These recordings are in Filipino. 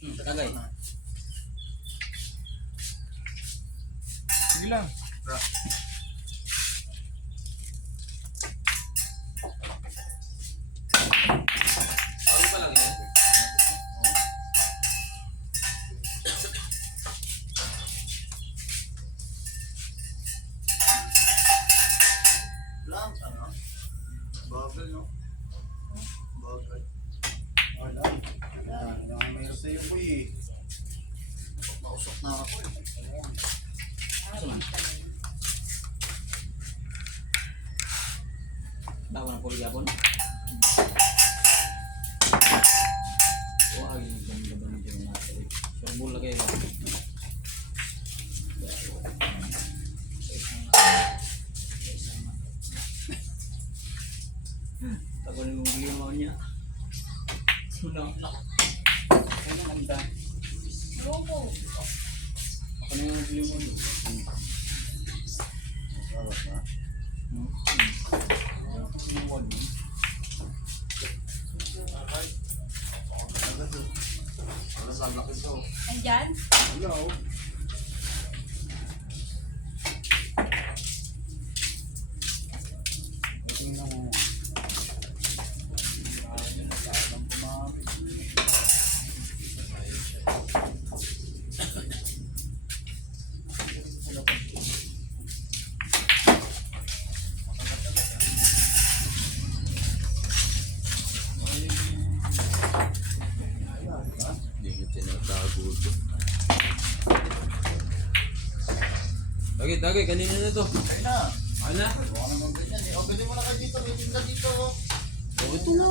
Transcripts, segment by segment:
Tagay. Sige lang. Ano pa lang yan? Lang, ano? Bagal, no? Bagal. Wala. Yung may sa'yo ko eh. Mausok na ako eh. Bago na po yapon. Wah, yung ganda-ganda yung nasa rin. Surbol lagi ba? Tako na yung limaw niya. Sunang na. Ano ganda? Ako na yung limaw niya. Masarap na. Ano sa laki ito? Andyan? Hello. Tingnan mo. Ang pumamit. Hindi ko tinatago ito. Tagay, kanina na to. Ayun na. Ano? Baka naman ganyan eh. O, pwede mo na kayo dito. May tinda dito. Oh. Oh, ito na.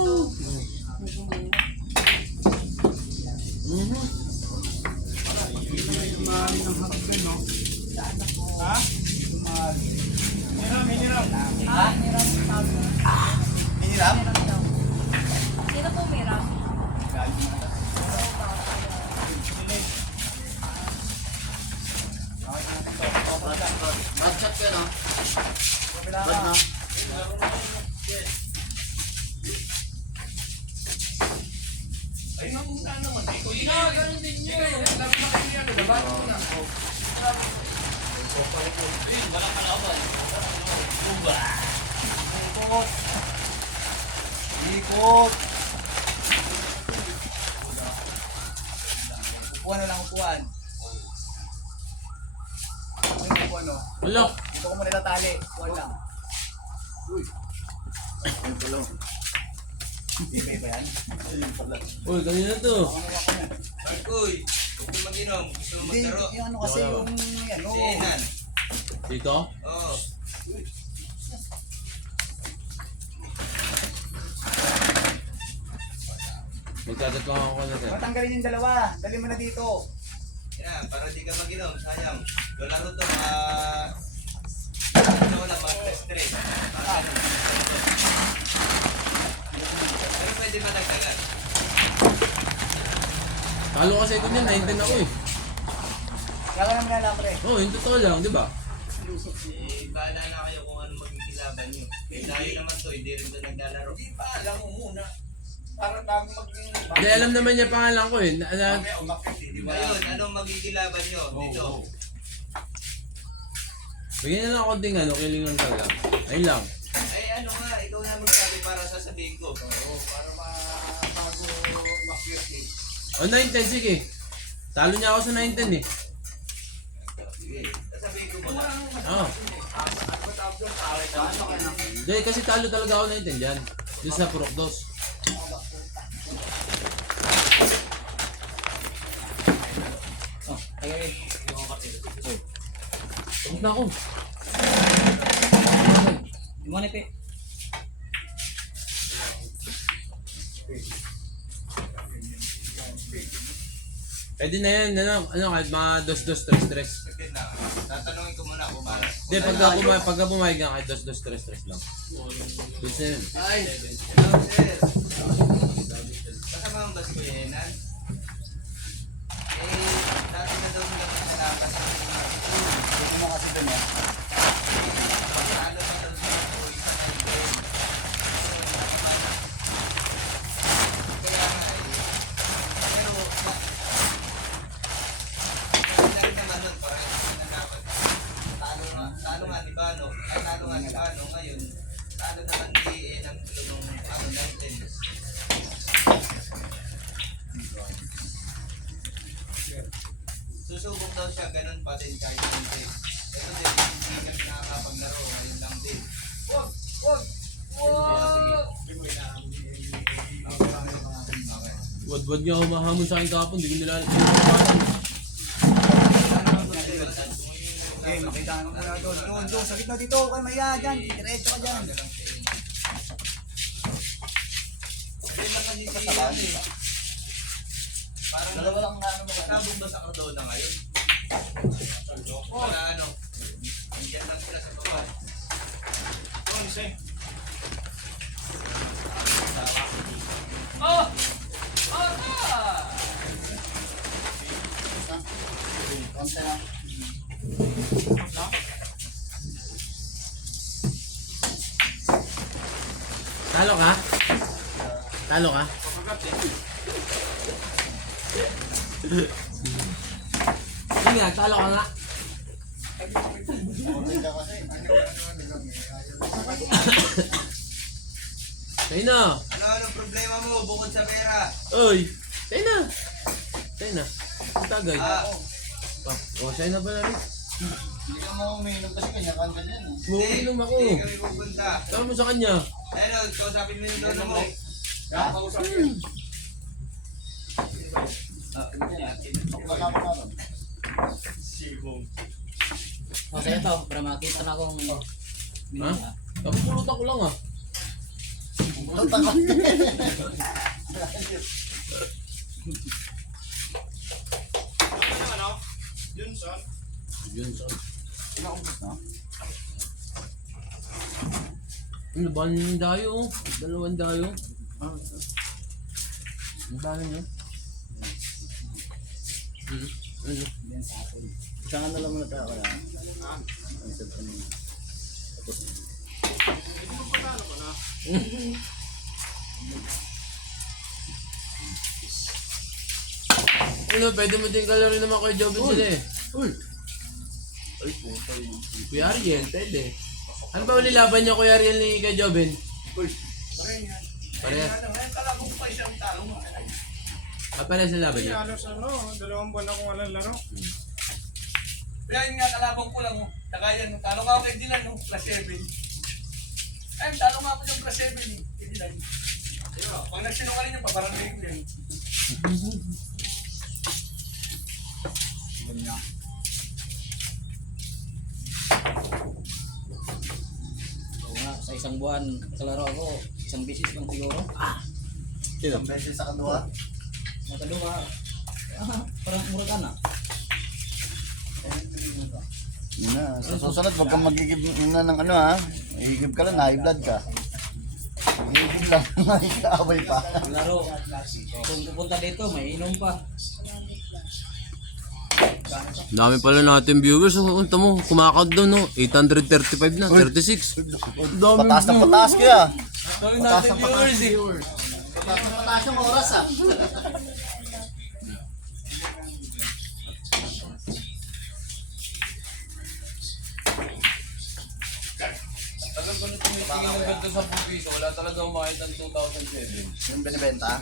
Tumali ng hapon, no? Ha? Tumali. Miniram. Ha? Miram tawag. Hiniram? Sino po miram? Brad shot ka no? Brad na. Ikot. Upuan na lang, upuan. Ay, upuan no. Wala. Dito ko muna natali. Upuan lang. Uy. Ayun pala. Ibay ba yan? Ayun pala. Uy, kanina to. Uy, huwag mo mag-inom. Gusto mo Hindi, maglaro? yung ano kasi yung ano. Si Enan. Dito? Oo. Magchat lang ako na sir. Matanggalin yung dalawa. Dali mo na dito. Yan, para di ka mag-inom. Sayang. Laro to, ano lang, mag-stress. Pero pwede ba nagdagan? Talo kasi ito niya, 19 ako eh. Kaya ka naman nalala pre. Oo, yung totoo lang, di ba? Bahala na kayo kung ano magiging laban nyo. May layo naman to, hindi rin to naglalaro. Hindi pa, alam mo muna. Para bago maging... Hindi, alam naman niya pangalan ko eh. umakit, di ba? Ngayon, anong magiging laban nyo dito? Bigyan na lang konting ano, kiling lang talaga. Ayun lang. Ay ano nga, ikaw na magsabi para sasabihin ko. Oo, para bago umakit eh. O, 19, sige. Talo niya ako sa 19 eh. Sige, sasabihin ko muna. Oo. Hindi, kasi talo talaga ako 19 dyan. Doon sa Purok Dos. Oh, tagay. Tungkol na ako. Di mo na pe. Pwede na yan, ano, kahit mga 2-2, 3-3. Sige na. Tatanungin ko muna kung paano. Hindi, pagka pumayag nga, kahit 2-2, 3-3 lang. Pwede na yun. Ay, hello sir. Kasama mo ba si Kuya Enan? Dati na daw nila masalapas sa mga Hindi mo kasi doon eh. pagkano pa daw siya po isa na din. Kaya nga eh. Pero pagsubok daw siya, ganun pa din kahit hindi. Ito din, hindi kami nakakapaglaro, ngayon lang din. Wag! Wad-wad nga humahamon sa akin kahapon, di ko nila Okay, makita mo na doon. Doon, sa gitna dito. Huwag maya dyan. Diretso ka dyan. Hindi na kasi si parang Dalawa lang na ano mo. kasabog ba sa Cardona ngayon? Wala ano, nandiyan lang sila sa baba. Doon, isa eh. Oh! Konti lang. Talo ka? Talo ka? Sige nga, talo ka nga. Konti ka kasi. Sa'yo na. Ano problema mo bukod sa pera? Oy! Sa'yo na. Sa'yo na. Ang tagay. Sa'yo na pala rin. Hindi ka mo umiinom kasi kanya-kanya yan. Umiinom ako. Hindi kami pupunta. Tama mo sa kanya. Ayun, kausapin mo yung lolo mo. Wala mo na ron. O, sa'yo to, para makita na akong... Ha? Tapos pulutan ko lang ah. Ano? Yun, son. Yun sa... Ano ba yung dayo? Dalawang dayo. Ang dami nyo. Ano? Isang ano lang muna tayo kaya. Ang cellphone mo. Tapos. Ano, pwede mo din kalaro naman kay Jobin sila eh. Uy! Ay, puto yun. Kuya Ariel, pwede. Ano ba ulilaban niyo Kuya Ariel ni kay Jobin? Parehas. Parehas na laban Hindi, niya. halos ano, 2 buwan akong walang laro. Kaya yun nga, kalabang ko lang. Saka yan, talo ka ako kay Dylan, no? Plus 7. Ay, talo nga ako yung plus 7, eh. Kay Dylan. Pag nagsinungaling yung pabarangay ko yan. Ganyan. Oo nga, sa isang buwan, kalaro ako, isang bisis lang siguro. Isang beses sa kanwa. Mataluwa. Parang mura ka na. Yun na. Sa susunod, huwag kang magigib na ng ano ha. Magigib ka lang, high blood ka. Magigib lang, nakikaaway pa. Laro. Kung pupunta dito, may inom pa. Dami pala natin viewers. Unta mo, kumakagdaw no. 835 na, 36. Dami Pataas na pataas kaya. Dami Pataas natin na pataas. viewers, eh. Pataas na pataas yung oras ha. Tagal ko na tumitingin ng ganito sa piso. Wala talaga umakit ng 2007. Yung binibenta.